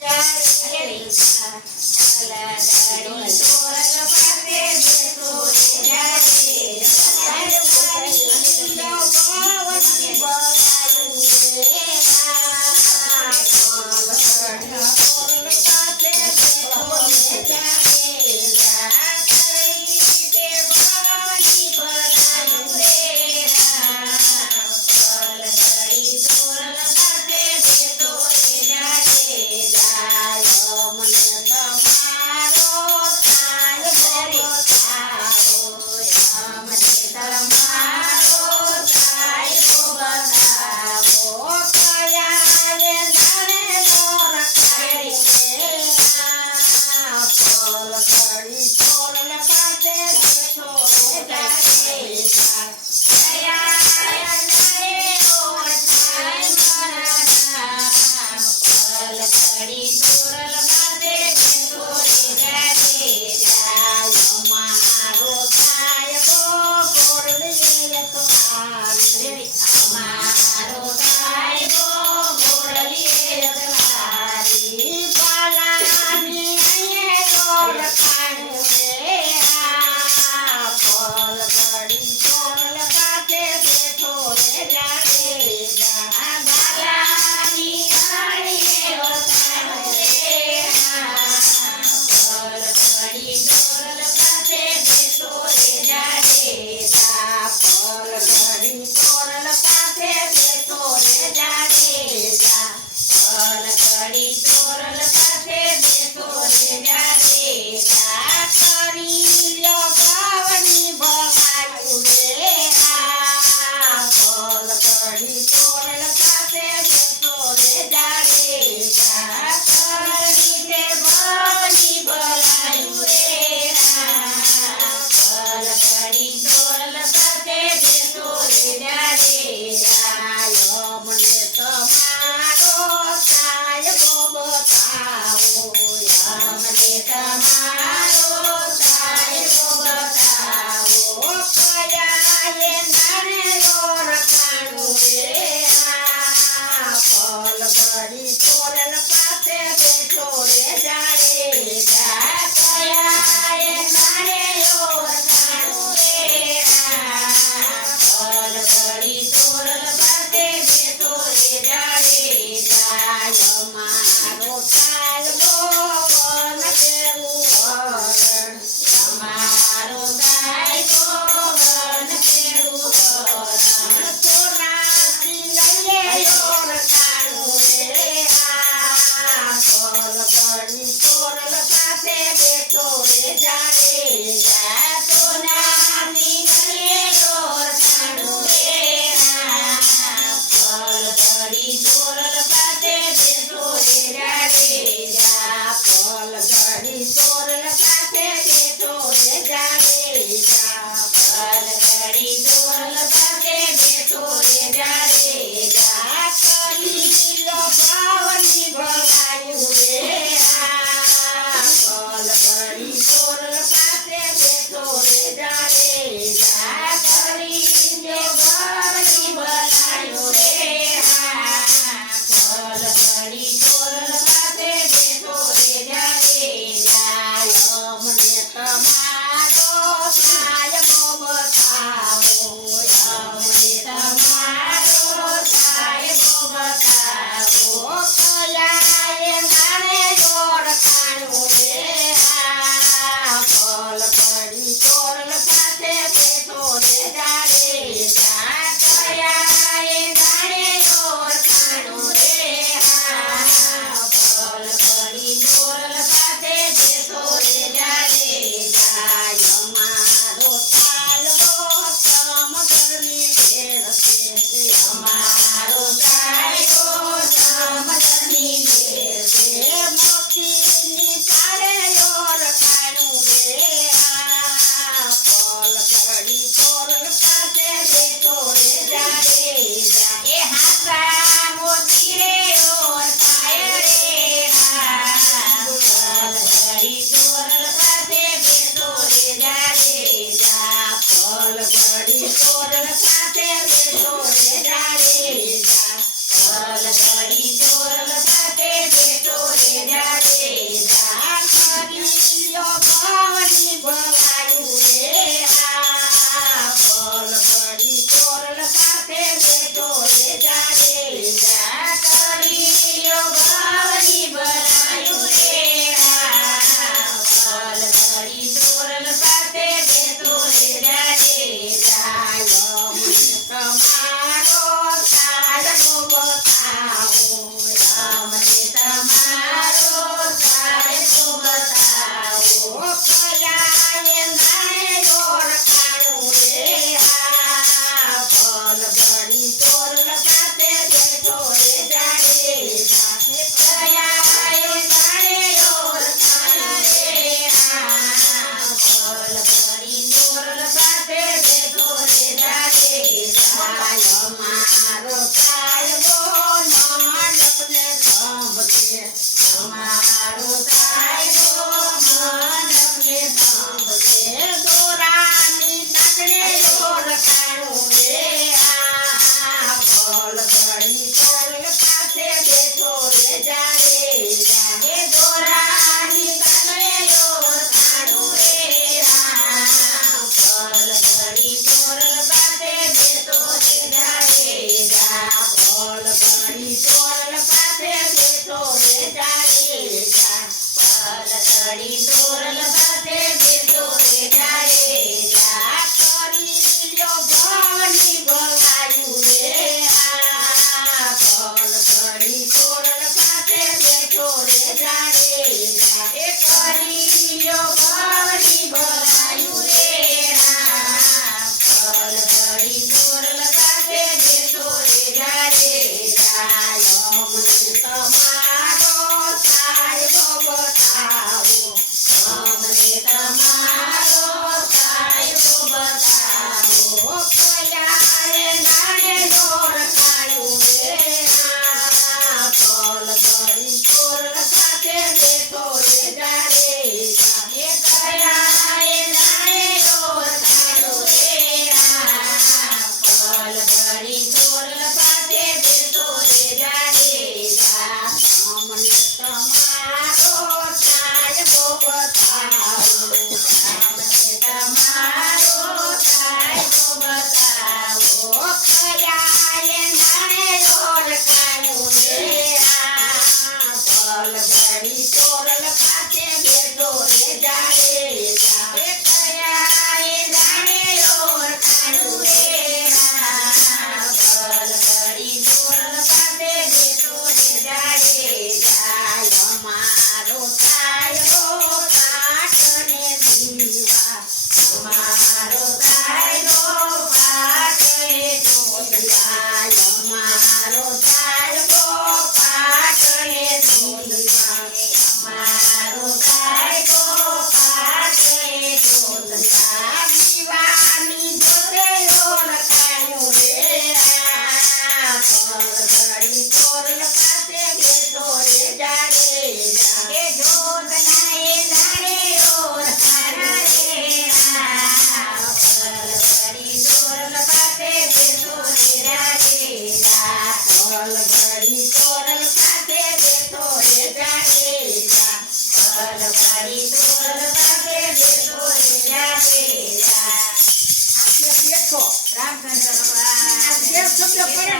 જા ઘડી તોરલ સાથે બેસો રે જાડે જા કરી લ્યો ભવાની ભલાયું રે આ પલ ઘડી તોરલ સાથે બેસો રે જાડે જા એ કરી લ્યો ભવાની ભલાયું રે આ પલ ઘડી તોરલ સાથે બેસો રે જાડે જા અમને તમારો સાહેબો બતાવો કયા નાને લોર ખાયું રે આ પલ ઘડી તોરલ સાથે બેસો રે જાડે એ કયા નાને લોર ખાયું રે આ પલ ઘડી તોરલ સાથે બેસો રે જાડે અમને તમારો સાહેબો બતાવો અમને તમારો સાહેબો બતાવો કયા નાને લોર ખાયું રે આ પલ ઘડી તોરલ પાસે બેસો રે જાડે એ કયા નાને લોર ખાયું રે આ પલ ઘડી તોરલ પાસે બેસો રે જાડે અમારો સાયરો પાટને દીવા અમારો સાયરો પાટને જોડવા અમારો સાયરો પાટને જોડવા અમારો સાયરો પાટને જોડવા દીવાની જોડે લોર ખાયું રે આ પલ ઘડી તોરલ પાસે બેસો રે જાડે એ જોતના એ નાને લોર ખાયું રે આ પલ ઘડી તોરલ પાસે બેસો રે જાડે પલ ઘડી તોરલ પાસે બેસો રે જાડે પલ ઘડી તોરલ પાસે બેસો રે જાડે બેઠો રામચંદ્ર ભગવાન દેવ શબ્દ પડે